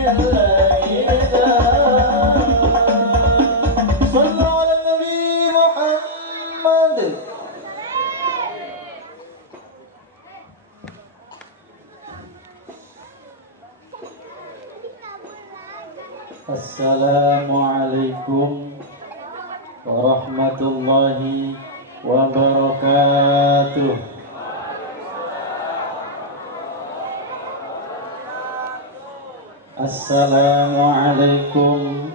Assalamualaikum warahmatullahi wabarakatuh. Assalamualaikum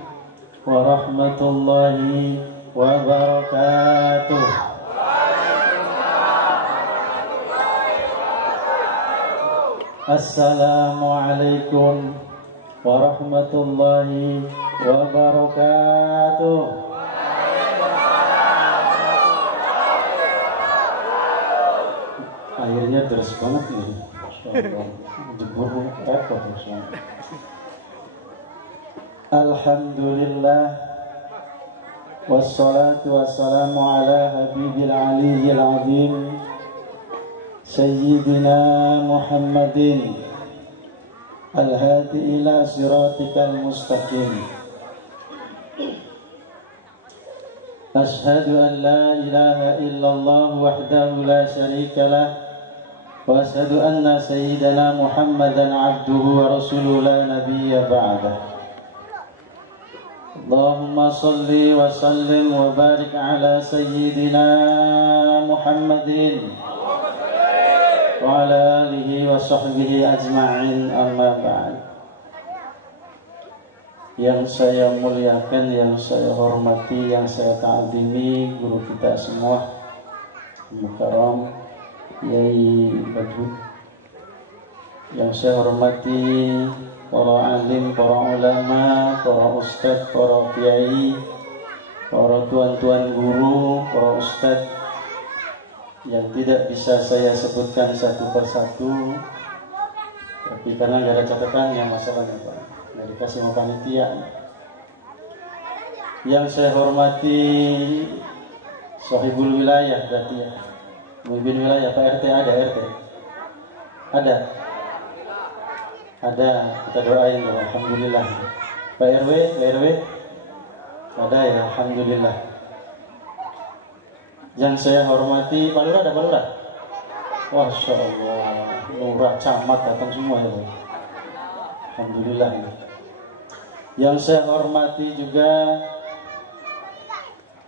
warahmatullahi wabarakatuh. Assalamualaikum warahmatullahi wabarakatuh. Akhirnya terus banget nih. Jebur repot terus. Alhamdulillah wassalatu wassalamu ala habibil aliyyil azim sayyidina Muhammadin al-hadi ila siratikal mustaqim. Ashhadu an la ilaha illallah wahdahu la syarika lah wa ashhadu anna sayyidana Muhammadan abduhu wa rasuluhu la nabiyya ba'dah. Allahumma salli wa sallim wa barik ala sayyidina Muhammadin wa ala alihi wa sahbihi ajma'in, amma ba'd. Yang saya muliakan, yang saya hormati, yang saya ta'zimi guru kita semua, Mukarram Yai Badrun. Yang saya hormati para alim, para ulama, para ustadz, para kiai, para tuan-tuan guru, para ustadz yang tidak bisa saya sebutkan satu persatu, tapi karena nggak ada catatannya masalahnya Pak, nggak dikasih sama panitia. Yang saya hormati Sohibul Wilayah, berarti ya, Pemimpin Wilayah, Pak RT ada, RT ada, kita doain ya, alhamdulillah. Pak RW ada ya, alhamdulillah. Yang saya hormati Pak Lurah, ada Pak Lurah? Masya Allah, lurah camat datang semua ya, alhamdulillah ya. Yang saya hormati juga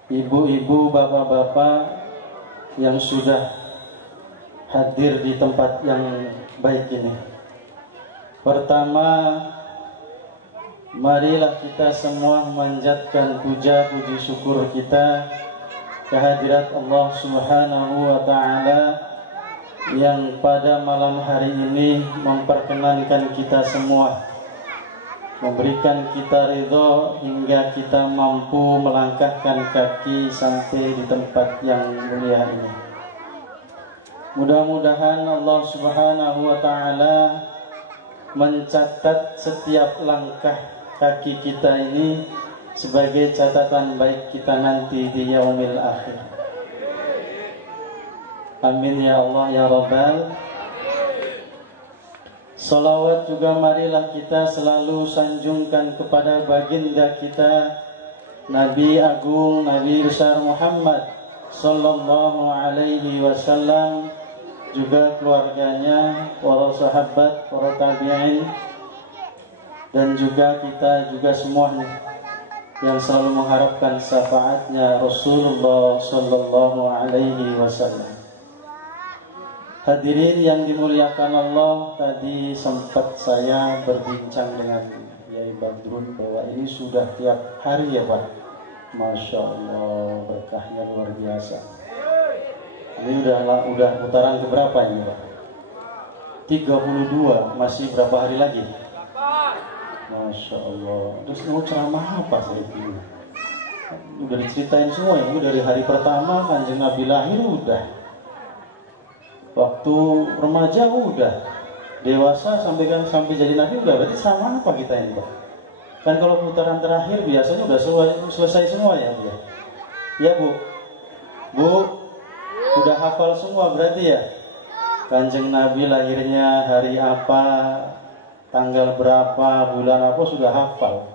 ibu-ibu, bapak-bapak yang sudah hadir di tempat yang baik ini. Pertama, marilah kita semua memanjatkan puja puji syukur kita kehadirat Allah Subhanahu wa ta'ala yang pada malam hari ini memperkenankan kita semua, memberikan kita ridho hingga kita mampu melangkahkan kaki sampai di tempat yang mulia ini. Mudah-mudahan Allah Subhanahu wa ta'ala mencatat setiap langkah kaki kita ini sebagai catatan baik kita nanti di yaumil akhir. Amin ya Allah ya Rabbal. Salawat juga marilah kita selalu sanjungkan kepada baginda kita Nabi Agung, Nabi besar Muhammad sallallahu alaihi wasallam, juga keluarganya, para sahabat, para tabi'in, dan juga kita juga semuanya yang selalu mengharapkan syafaatnya Rasulullah sallallahu alaihi wasallam. Hadirin yang dimuliakan Allah, tadi sempat saya berbincang dengan Yai Badrun bahwa ini sudah tiap hari ya Pak. Masya Allah, berkahnya luar biasa. Ini udah putaran keberapa ini Pak? 32, masih berapa hari lagi? Masya Allah. Terus mau ceramah apa saya ini? Udah diceritain semua ya, dari hari pertama Kanjeng Nabi lahir udah, waktu remaja udah, dewasa sampai jadi Nabi udah, berarti sama apa kita ini Pak? Kan kalau putaran terakhir biasanya udah selesai semua ya Bu? Ya Bu? Udah hafal semua berarti ya? Kanjeng Nabi lahirnya hari apa, tanggal berapa, bulan apa sudah hafal.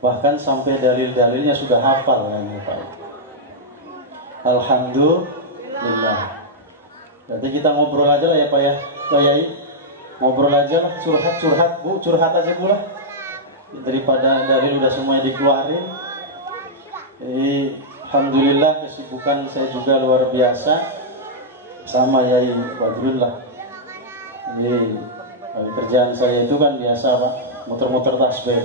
Bahkan sampai dalil-dalilnya sudah hafal kan Pak. Alhamdulillah. Jadi kita ngobrol aja lah ya Pak ya, Pak Yai. Ngobrol aja lah, curhat Bu, curhat aja pula. Daripada dalil udah semuanya dikeluarin. Jadi alhamdulillah kesibukan saya juga luar biasa sama Yai Badrullah. Jadi kerjaan saya itu kan biasa Pak, muter-muter tasbih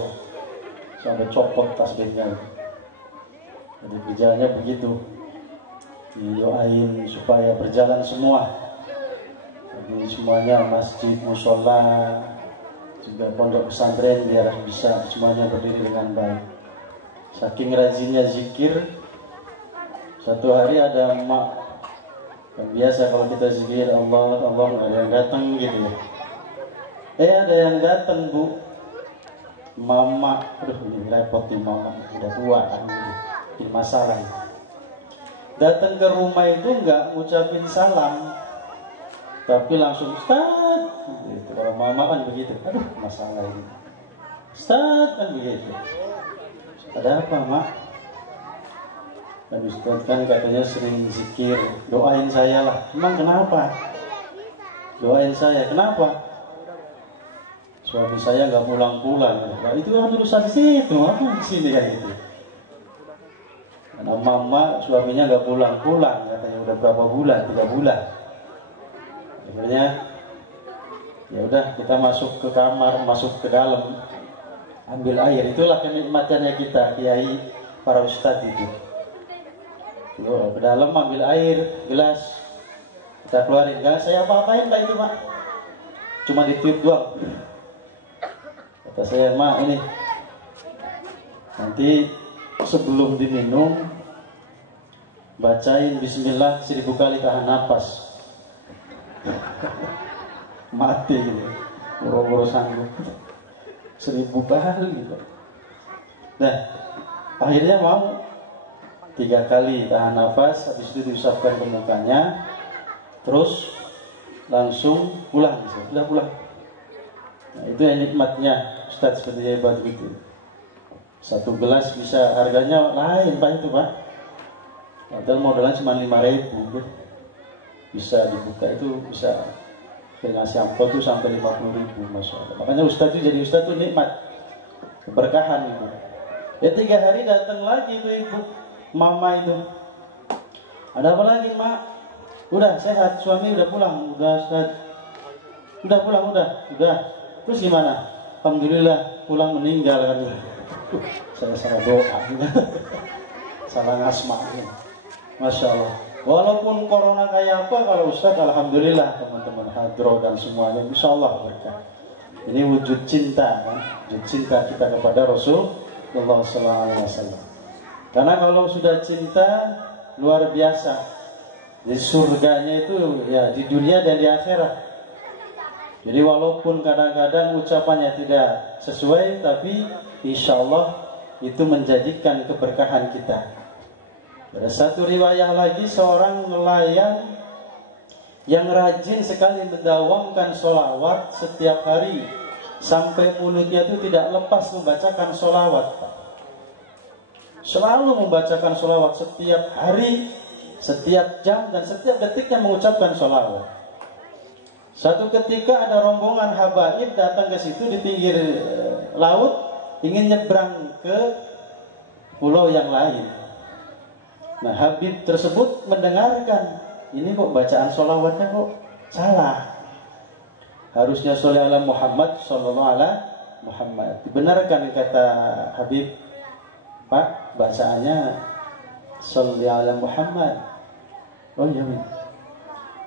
sampai copot tasbihnya. Jadi kerjanya begitu, didoain supaya berjalan semua. Jadi semuanya masjid, musola, juga pondok pesantren biar bisa semuanya berdiri dengan baik. Saking rajinnya zikir, satu hari ada emak yang biasa kalau kita zikir Allah Allah ada yang datang gitu ya. Ada yang datang Bu, mama, aduh ini repot nih mama, udah tua kan, ini masalah. Datang ke rumah itu nggak ngucapin salam, tapi langsung Ustaz, gitu. Kalau mama kan begitu, aduh masalah ini. Ustaz kan begitu. Ada apa mak? Dan Ustaz kan katanya sering zikir, doain saya lah. Emang kenapa? Doain saya, kenapa? Suami saya nggak pulang-pulang. Nah, itu kan urusan situ, apa di sini kan itu. Karena mama suaminya nggak pulang-pulang, katanya udah berapa bulan, 3 bulan. Akhirnya, ya udah kita masuk ke kamar, masuk ke dalam, ambil air. Itulah kenikmatannya kita, kiai, para ustadz itu. Ke dalam ambil air, gelas, kita keluarin. Gak saya apa-apain lah itu mak, cuma ditiup doang. Kata saya, mak ini nanti sebelum diminum bacain bismillah 1000 kali, tahan nafas. Mati gitu, boro-boro sanggup 1000 kali gitu. Nah akhirnya mau 3 kali tahan nafas, habis itu diusapkan ke mukanya, terus langsung pulang, sudah pulang. Nah, itu yang nikmatnya Ustadz seperti hebat gitu. 1 gelas bisa harganya lain Pak itu Pak. Padahal modelan cuma 5.000 gitu. Bisa dibuka itu bisa dengan sampel itu sampai 50.000, Masya Allah. Makanya Ustadz itu jadi Ustadz itu nikmat, keberkahan itu. Ya 3 hari datang lagi tuh ibu mama itu. Ada apa lagi mak? Udah sehat, suami udah pulang, udah sehat. Udah pulang, udah. Terus gimana? Alhamdulillah pulang meninggal kan. Saya salah doa. Salah ngasma. Masya Allah. Walaupun corona kayak apa, kalau Ustaz alhamdulillah teman-teman hadro dan semuanya insya Allah berkah. Ini wujud cinta kan? Wujud cinta kita kepada Rasulullah SAW. Karena kalau sudah cinta luar biasa. Di surganya itu ya di dunia dan di akhirat. Jadi walaupun kadang-kadang ucapannya tidak sesuai, tapi insya Allah itu menjadikan keberkahan kita. Ada satu riwayah lagi, seorang nelayan yang rajin sekali mendawamkan sholawat setiap hari, sampai mulutnya itu tidak lepas membacakan sholawat. Selalu membacakan sholawat setiap hari, setiap jam, dan setiap detiknya mengucapkan sholawat. Satu ketika ada rombongan habaib datang ke situ di pinggir laut, ingin nyebrang ke pulau yang lain. Nah habib tersebut mendengarkan, ini kok bacaan sholawatnya kok salah. Harusnya sholli ala Muhammad, sallallahu ala Muhammad. Dibenarkan kata Habib, Pak, bacaannya sholli ala Muhammad. Oh iya.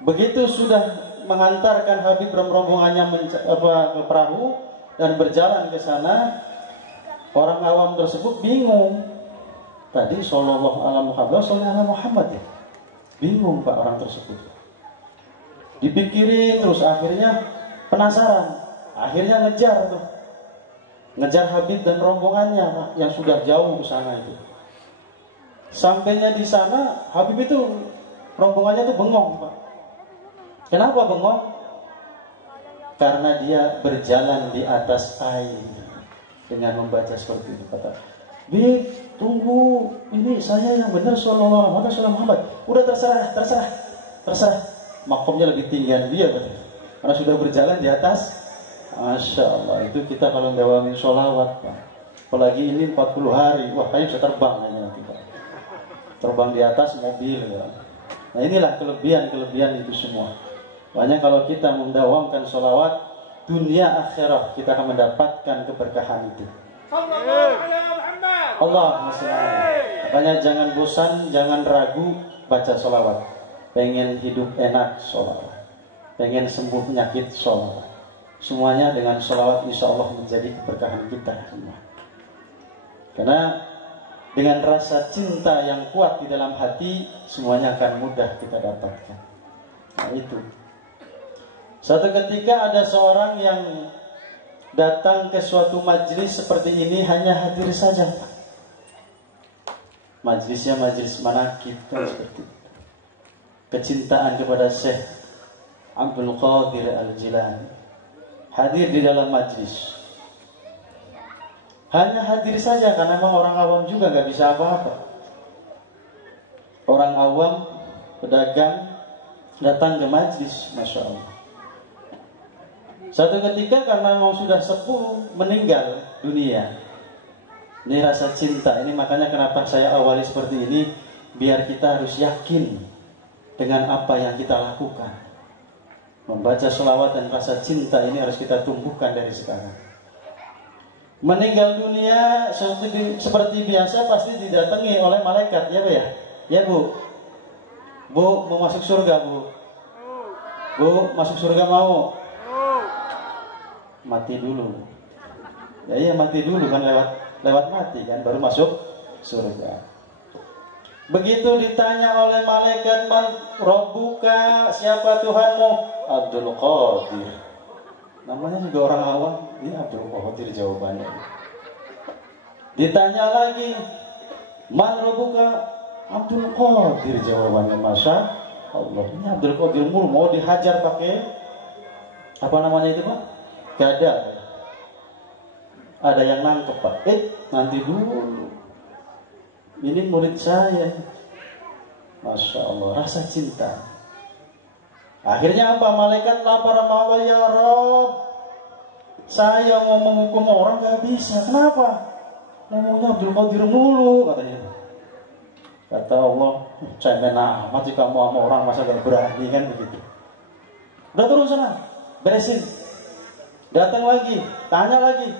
Begitu sudah menghantarkan Habib rombongannya ke perahu dan berjalan ke sana, orang awam tersebut bingung. Tadi sallallahu ala Muhammad, sallallahu ala Muhammad ya. Bingung Pak orang tersebut. Dipikirin terus, akhirnya penasaran. Akhirnya ngejar tuh. Ngejar Habib dan rombongannya Pak, yang sudah jauh ke sana itu. Sampainya di sana, Habib itu rombongannya tuh bengong Pak. Kenapa bengong? karena dia berjalan di atas air dengan membaca seperti itu. Kata, Bib, tunggu, ini saya yang benar sallallahu alaihi wasallam Muhammad. Udah terserah. Makomnya lebih tinggi dia, karena sudah berjalan di atas. Masya Allah, itu kita kalau dawamin sholawat, Pak. Apalagi ini 40 hari, wah kayaknya bisa terbang nanti, Pak. Terbang di atas mobil, ya. Nah inilah kelebihan itu semua. Makanya kalau kita mendawamkan sholawat, dunia akhirah kita akan mendapatkan keberkahan itu. Allah makanya jangan bosan, jangan ragu baca sholawat. Pengen hidup enak, sholawat. Pengen sembuh penyakit, sholawat. Semuanya dengan sholawat insya Allah menjadi keberkahan kita semua. Karena dengan rasa cinta yang kuat di dalam hati, semuanya akan mudah kita dapatkan. Nah itu. Suatu ketika ada seorang yang datang ke suatu majlis seperti ini hanya hadir saja. Majlisnya majlis manaqib kan seperti itu. Kecintaan kepada Syekh Abdul Qadir Al-Jilani. Hadir di dalam majlis. Hanya hadir saja karena memang orang awam juga nggak bisa apa-apa. Orang awam, pedagang datang ke majlis, masya Allah. Suatu ketika karena memang sudah sepuh meninggal dunia. Ini rasa cinta. Ini makanya kenapa saya awali seperti ini, biar kita harus yakin dengan apa yang kita lakukan. Membaca sholawat dan rasa cinta ini harus kita tumbuhkan dari sekarang. Meninggal dunia seperti biasa pasti didatangi oleh malaikat, ya Bu ya? Ya Bu. Bu mau masuk surga, Bu. Bu masuk surga mau? Mati dulu. Ya iya mati dulu kan, lewat mati kan baru masuk surga. Begitu ditanya oleh malaikat, man Rabbuka, siapa Tuhanmu? Abdul Qadir. Namanya juga orang awam, ini Abdul Qadir jawabannya. Ditanya lagi, man Rabbuka? Abdul Qadir jawabannya. Masya Allah, ini Abdul Qadir mulu mau dihajar pakai apa namanya itu Pak? Gada. Ada yang nangkep Pak. Nanti dulu. Ini murid saya. Masya Allah, rasa cinta. Akhirnya apa? Malaikat lapar sama Allah, ya Rob, saya mau menghukum orang gak bisa. Kenapa? Ngomongnya Abdul Qadir mulu katanya. Kata Allah, cemen amat jika kamu sama orang masa gak berani kan begitu. Udah turun sana, beresin. Datang lagi, tanya lagi.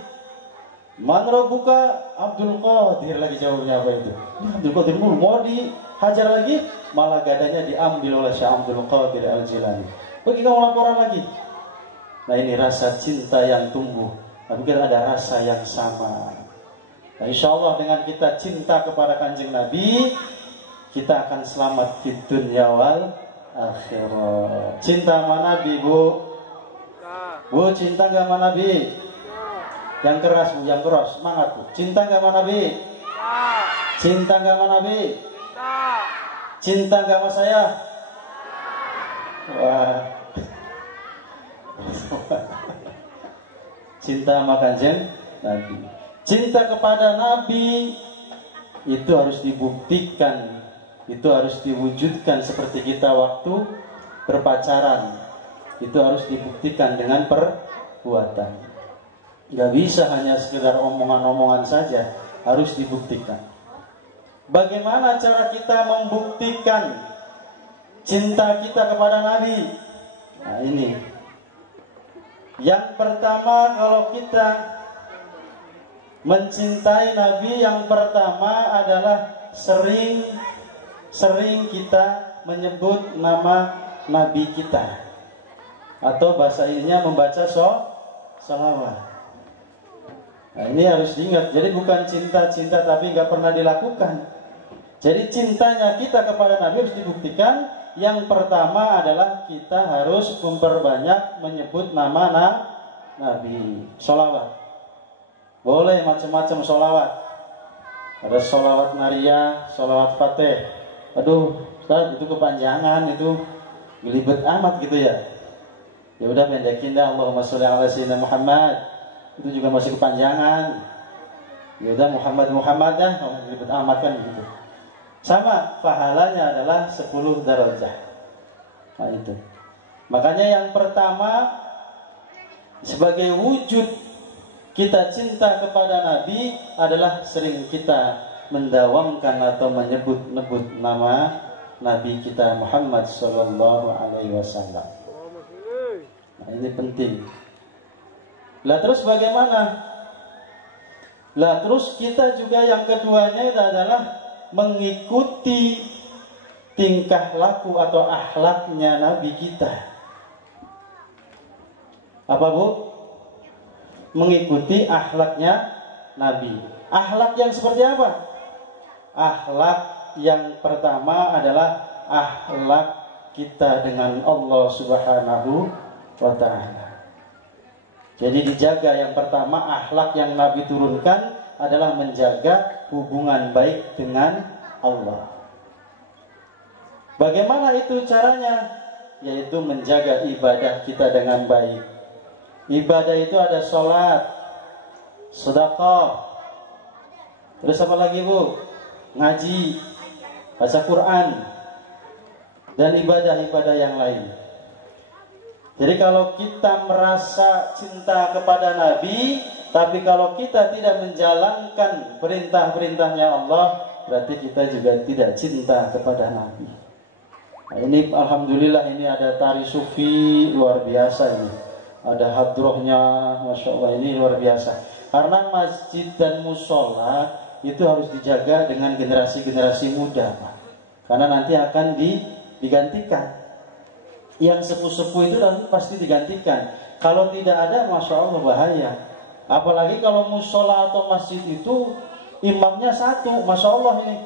Man Rabbuka? Abdul Qadir, lagi jawabnya apa itu? Abdul Qadir mulu, mau dihajar lagi, malah gadanya diambil oleh Syekh Abdul Qadir Al-Jilani. Pergi kamu laporan lagi. Nah ini rasa cinta yang tumbuh. Tapi kita ada rasa yang sama. Nah insya Allah dengan kita cinta kepada Kanjeng Nabi, kita akan selamat di dunia wal akhirat. Cinta sama Nabi, Bu. Bu, cinta gak sama Nabi? Yang keras Bu, yang keras, semangat Bu. Cinta gak sama Nabi? Cinta gak sama Nabi? Cinta gak sama saya? Wah. Cinta sama Kanjeng Nabi. Cinta kepada Nabi itu harus dibuktikan, itu harus diwujudkan seperti kita waktu berpacaran. Itu harus dibuktikan dengan perbuatan. Gak bisa hanya sekedar omongan-omongan saja, harus dibuktikan. Bagaimana cara kita membuktikan cinta kita kepada Nabi? Nah ini. Yang pertama, kalau kita mencintai Nabi, yang pertama adalah sering kita menyebut nama Nabi kita. Atau bahasa ininya membaca sholawat. Nah ini harus diingat. Jadi bukan cinta-cinta tapi gak pernah dilakukan. Jadi cintanya kita kepada Nabi harus dibuktikan. Yang pertama adalah kita harus memperbanyak menyebut nama Nabi. Sholawat. Boleh macam-macam sholawat. Ada sholawat Maria, sholawat Fatih. Aduh Ustaz, itu kepanjangan, itu gelibet amat gitu ya. Ya udah pendekin dah, Allahumma sholli ala sayyidina Muhammad. Itu juga masih kepanjangan. Ya udah Muhammad dah, ribet amat kan gitu. Sama pahalanya adalah 10 darajah. Nah itu. Makanya yang pertama sebagai wujud kita cinta kepada Nabi adalah sering kita mendawamkan atau menyebut-nebut nama Nabi kita Muhammad sallallahu alaihi wasallam. Nah, ini penting. Lah terus bagaimana? Lah terus kita juga yang keduanya adalah mengikuti tingkah laku atau akhlaknya Nabi kita. Apa Bu? Mengikuti akhlaknya Nabi. Akhlak yang seperti apa? Akhlak yang pertama adalah akhlak kita dengan Allah Subhanahu wa ta'ala. Jadi dijaga yang pertama, akhlak yang Nabi turunkan adalah menjaga hubungan baik dengan Allah. Bagaimana itu caranya? Yaitu menjaga ibadah kita dengan baik. Ibadah itu ada sholat, sedekah, terus apa lagi Bu? Ngaji, baca Quran, dan ibadah-ibadah yang lain. Jadi kalau kita merasa cinta kepada Nabi, tapi kalau kita tidak menjalankan perintah-perintahnya Allah, berarti kita juga tidak cinta kepada Nabi. Nah, ini alhamdulillah ini ada tari sufi luar biasa ini. Ada hadrohnya, Masya Allah, ini luar biasa. Karena masjid dan musola itu harus dijaga dengan generasi-generasi muda, Pak. Karena nanti akan digantikan. Yang sepuh-sepuh itu nanti pasti digantikan. Kalau tidak ada, Masya Allah, bahaya. Apalagi kalau musola atau masjid itu imamnya satu, Masya Allah ini.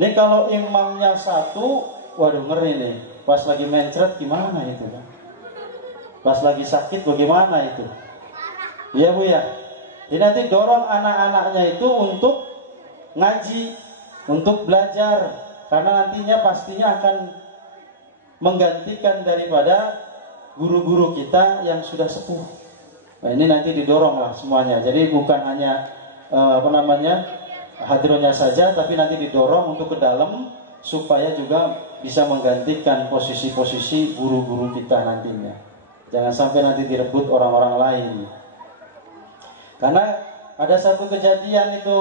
Ini kalau imamnya satu, waduh ngeri nih. Pas lagi mencret gimana itu, Pak? Pas lagi sakit bagaimana itu? Iya Bu ya. Jadi nanti dorong anak-anaknya itu untuk ngaji, untuk belajar, karena nantinya pastinya akan menggantikan daripada guru-guru kita yang sudah sepuh. Nah ini nanti didorong lah semuanya. Jadi bukan hanya hadronya saja, tapi nanti didorong untuk ke dalam supaya juga bisa menggantikan posisi-posisi guru-guru kita nantinya. Jangan sampai nanti direbut orang-orang lain. Karena ada satu kejadian itu,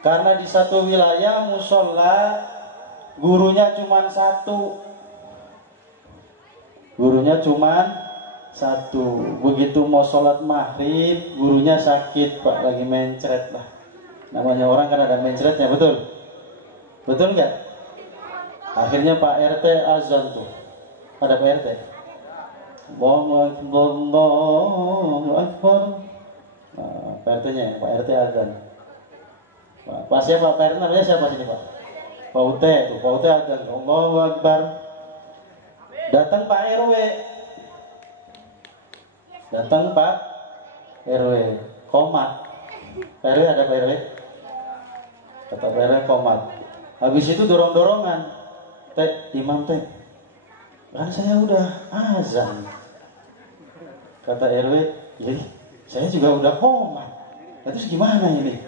karena di satu wilayah musola gurunya cuma satu. Gurunya cuma satu. Begitu mau sholat maghrib, gurunya sakit, Pak, lagi mencret lah. Namanya orang kan ada mencretnya, betul? Betul nggak? Akhirnya Pak RT azan tuh. Ada Pak RT. Allahu Akbar, Allahu Akbar. Nah, Pak RT-nya, Pak RT azan. Pak siapa? Pak RT namanya siapa sini Pak? Pak UT tuh, Pak UT azan. Allahu Akbar. Datang Pak RW. Datang Pak RW. Komat. Pak RW ada Pak RW? Kata Pak RW komat. Habis itu dorong-dorongan. Teh, imam teh. Kan saya udah azan. Kata RW, jadi saya juga udah komat. Terus gimana ini?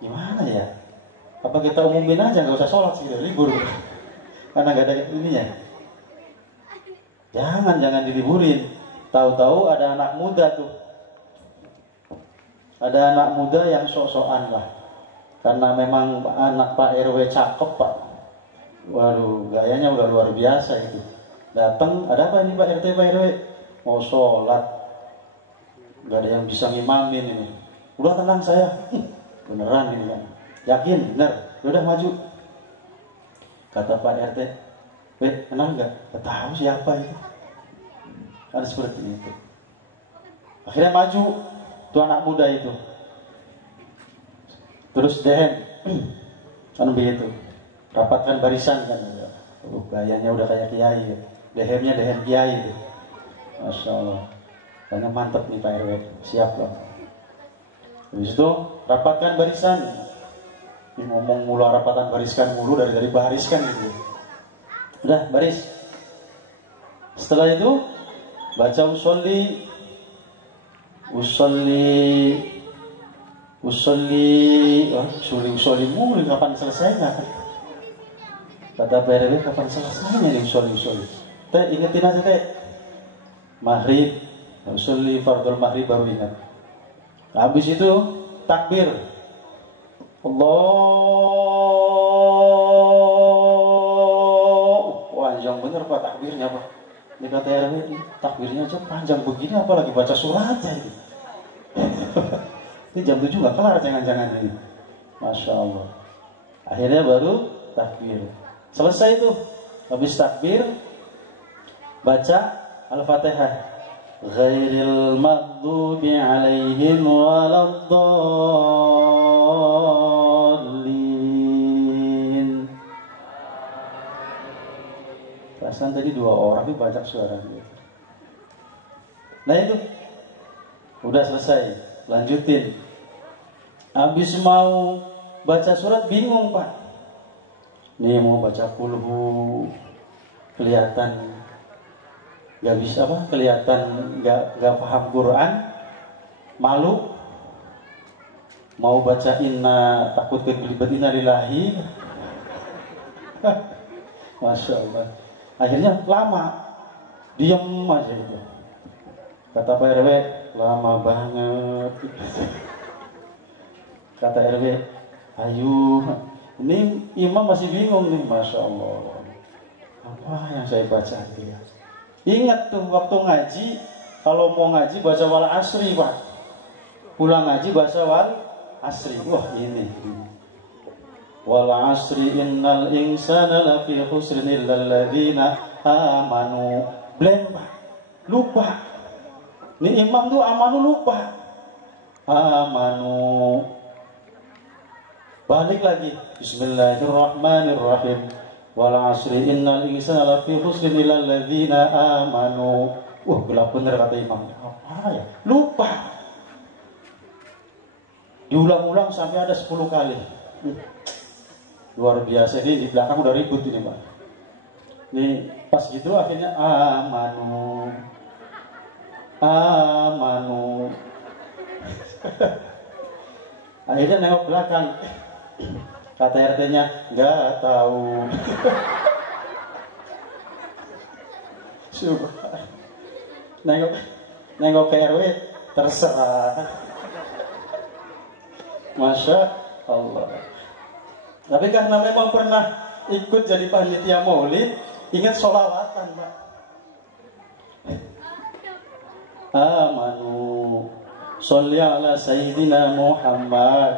Gimana ya? Apa kita umumin aja, nggak usah sholat sih, libur. Karena nggak ada ininya. Jangan diliburin. Tahu-tahu ada anak muda tuh. Ada anak muda yang sok-sokan lah. Karena memang anak Pak RW cakep Pak. Waduh, gayanya udah luar biasa itu. Datang, ada apa ini Pak RT Pak RW? Mau sholat. Gak ada yang bisa ngimamin ini. Udah tenang saya. Beneran ini kan. Yakin, bener. Udah maju. Kata Pak RT, kenal gak? Gak tahu siapa itu. Kan seperti itu. Akhirnya maju tuh anak muda itu. Terus dehen. Kan begitu. Rapatkan barisan kan. Gayanya udah kayak kiai. Dehemnya dehem kiai itu. Masya Allah. Karena mantep nih Pak RW. Siap loh. Habis itu rapatkan barisan. Ini ngomong mulu rapatan bariskan mulu dari bariskan gitu. Udah baris. Setelah itu baca usolli mulu, kapan selesainya? Kata PRW, kapan selesainya nih usolli? Teh ingetin aja teh. Maghrib, usolli fardul maghrib baru ingat. Habis itu takbir. Panjang bener Pak takbirnya Pak. Ini kata RW, takbirnya aja panjang begini apalagi baca suratnya ini. Ini jam 7 nggak kelar jangan-jangan ini. Masya Allah. Akhirnya baru takbir. Selesai itu. Habis takbir baca Al-Fatihah. Ghairil maghdubi alaihim waladdallin. Perasaan tadi 2 orang tapi banyak suara gitu. Nah itu udah selesai, lanjutin. Habis mau baca surat bingung Pak. Nih mau baca kulhu, kelihatan nggak bisa apa? Kelihatan nggak paham Quran, malu. Mau baca inna takut kegelibat inna lillahi. Masya Allah. Akhirnya lama, diem aja itu. Kata Pak RW, lama banget. Kata RW, ayo, ini imam masih bingung nih, Masya Allah. Apa yang saya baca dia? Ingat tuh waktu ngaji, kalau mau ngaji baca wal asri Pak. Pulang ngaji baca wal asri. Wah ini. Wal asri innal insana lafi khusrin illal ladzina amanu. Blank Pak. Lupa. Ini imam tuh amanu lupa. Amanu. Balik lagi. Bismillahirrahmanirrahim. Wal asri innal insana lafi khusrin illal ladzina amanu. Gelap bener kata imam. Apa ya? Lupa. Diulang-ulang sampai ada 10 kali. Luar biasa, ini di belakang udah ribut ini Pak. Ini pas gitu akhirnya amanu. Akhirnya nengok belakang. Kata RT-nya nggak tahu. Subhan. Nengok ke RW terserah. Masya Allah. Tapi karena memang pernah ikut jadi panitia maulid, ingat sholawatan Pak. Amanu sholli ala Sayyidina Muhammad.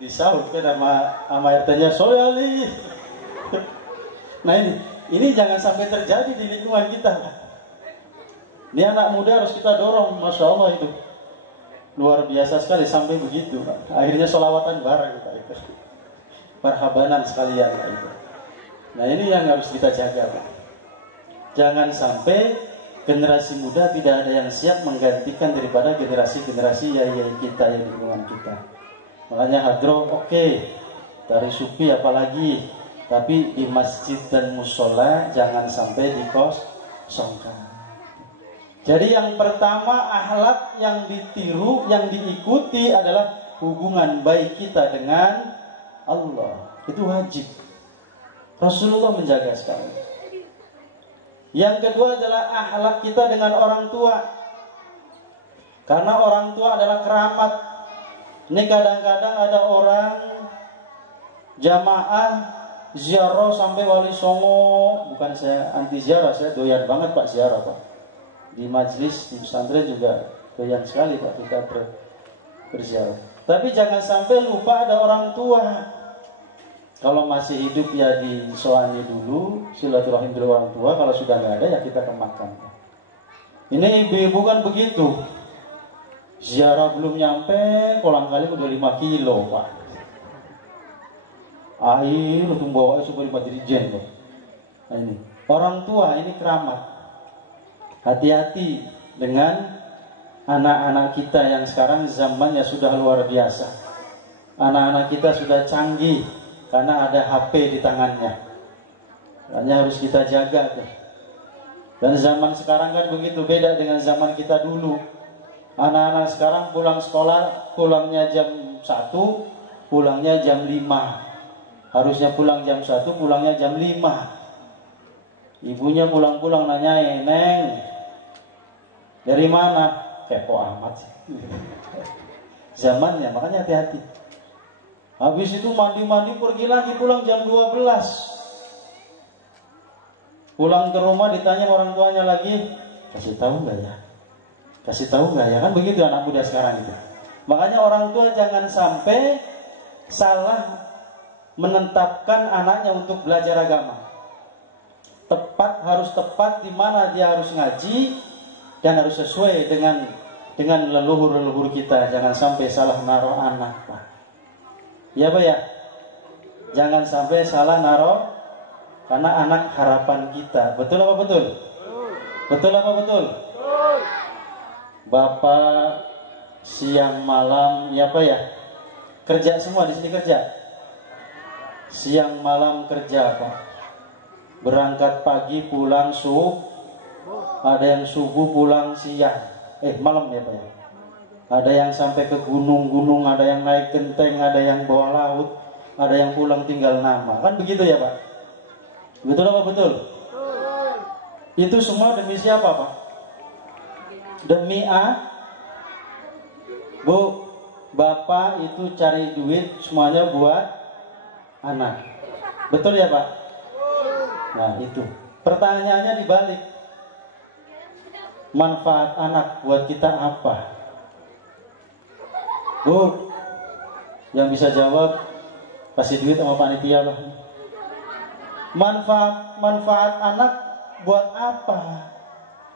Disaut kan sama RT-nya sholli. Nah ini jangan sampai terjadi di lingkungan kita Pak. Ini anak muda harus kita dorong, Masya Allah itu. Luar biasa sekali sampai begitu Pak. Akhirnya sholawatan bareng Pak itu. Marhabanan sekalian Pak itu. Nah ini yang harus kita jaga Pak. Jangan sampai generasi muda tidak ada yang siap menggantikan daripada generasi-generasi yai kita yang di lingkungan kita. Makanya hadroh oke, dari sufi apalagi, tapi di masjid dan musola jangan sampai dikosongkan. Jadi yang pertama akhlak yang ditiru, yang diikuti adalah hubungan baik kita dengan Allah. Itu wajib. Rasulullah menjaga sekali. Yang kedua adalah akhlak kita dengan orang tua. Karena orang tua adalah keramat. Ini kadang-kadang ada orang jamaah ziarah sampai Wali Songo. Bukan saya anti ziarah, saya doyan banget Pak ziarah Pak. Di majelis, di pesantren juga doyan sekali Pak kita berziarah. Tapi jangan sampai lupa ada orang tua. Kalau masih hidup ya disoani dulu, silaturahim dari orang tua. Kalau sudah nggak ada ya kita kemakan. Ini ibu-ibu kan begitu. Ziarah belum nyampe, kolang kali udah 5 kilo Pak. Air langsung bawa supaya 5 dirijen Pak. Nah ini orang tua, ini keramat. Hati-hati dengan anak-anak kita yang sekarang zamannya sudah luar biasa. Anak-anak kita sudah canggih karena ada HP di tangannya. Hanya harus kita jaga tuh. Dan zaman sekarang kan begitu, beda dengan zaman kita dulu. Anak-anak sekarang pulang sekolah, pulangnya jam 1, pulangnya jam 5. Harusnya pulang jam 1, pulangnya jam 5. Ibunya pulang-pulang nanyain, "Neng, dari mana?" Kepo amat sih. Zamannya, makanya hati-hati. Habis itu mandi-mandi pergi lagi, pulang jam 12. Pulang ke rumah ditanya orang tuanya lagi, kasih tahu nggak ya? Kasih tahu nggak ya? Kan begitu anak muda sekarang itu. Makanya orang tua jangan sampai salah menetapkan anaknya untuk belajar agama. Harus tepat di mana dia harus ngaji dan harus sesuai dengan leluhur kita. Jangan sampai salah naruh anak, Pak. Ya, Pak ya. Jangan sampai salah naruh. Karena anak harapan kita. Betul apa betul? Betul apa betul? Bapak siang malam, ya Pak ya? Kerja semua di sini kerja. Siang malam kerja Pak. Berangkat pagi pulang subuh. Ada yang subuh pulang siang. Malam ya Pak ya? Ada yang sampai ke gunung-gunung, ada yang naik genteng, ada yang bawah laut, ada yang pulang tinggal nama. Kan begitu ya Pak? Betul apa betul? Itu semua demi siapa Pak? Demi Bu, Bapak itu cari duit semuanya buat anak. Betul ya Pak? Nah itu. Pertanyaannya dibalik. Manfaat anak buat kita apa? Bu, yang bisa jawab kasih duit sama panitia lah. Manfaat anak buat apa?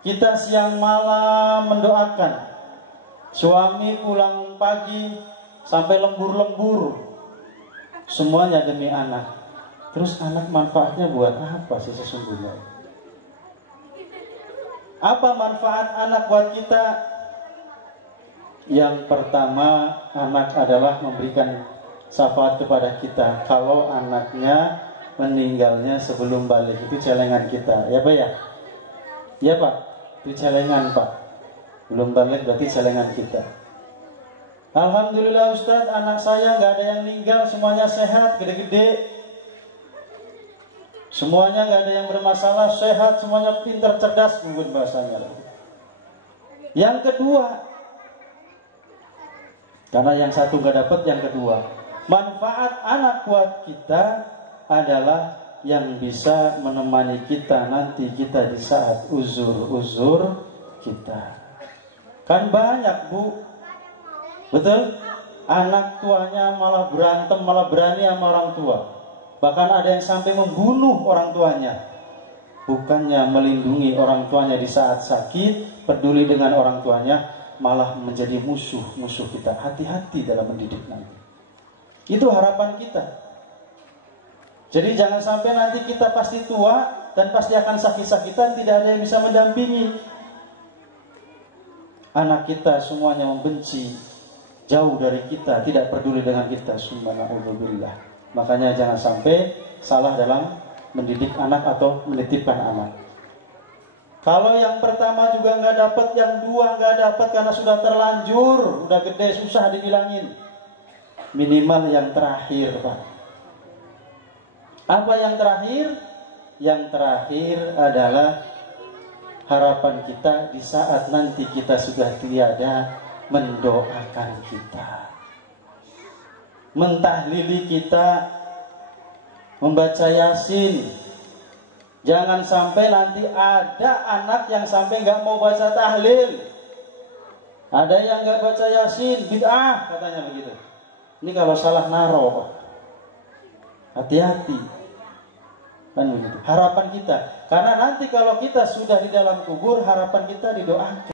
Kita siang malam mendoakan. Suami pulang pagi sampai lembur-lembur. Semuanya demi anak. Terus anak manfaatnya buat apa sih sesungguhnya? Apa manfaat anak buat kita? Yang pertama, anak adalah memberikan syafaat kepada kita. Kalau anaknya meninggalnya sebelum balik, itu celengan kita, ya Pak ya? Ya Pak, itu celengan Pak. Belum balik berarti celengan kita. Alhamdulillah Ustadz, anak saya nggak ada yang meninggal, semuanya sehat, gede-gede. Semuanya nggak ada yang bermasalah, sehat, semuanya pintar, cerdas, mungkin bahasanya. Yang kedua, karena yang satu nggak dapat, yang kedua, manfaat anak buat kita adalah yang bisa menemani kita nanti kita di saat uzur kita. Kan banyak Bu, betul? Anak tuanya malah berantem, malah berani sama orang tua. Bahkan ada yang sampai membunuh orang tuanya. Bukannya melindungi orang tuanya di saat sakit, peduli dengan orang tuanya, malah menjadi musuh kita. Hati-hati dalam mendidik nanti. Itu harapan kita. Jadi jangan sampai nanti kita pasti tua dan pasti akan sakit-sakitan, tidak ada yang bisa mendampingi. Anak kita semuanya membenci, jauh dari kita, tidak peduli dengan kita. Subhanallah. Makanya jangan sampai salah dalam mendidik anak atau menitipkan anak. Kalau yang pertama juga nggak dapat, yang dua nggak dapat karena sudah terlanjur, udah gede susah dibilangin. Minimal yang terakhir Pak. Apa yang terakhir? Yang terakhir adalah harapan kita di saat nanti kita sudah tiada, mendoakan kita, mentahlili kita, membaca Yasin. Jangan sampai nanti ada anak yang sampai nggak mau baca tahlil, ada yang nggak baca Yasin, bid'ah katanya begitu. Ini kalau salah naro Pak, hati-hati. Kan begitu harapan kita. Karena nanti kalau kita sudah di dalam kubur, harapan kita didoakan.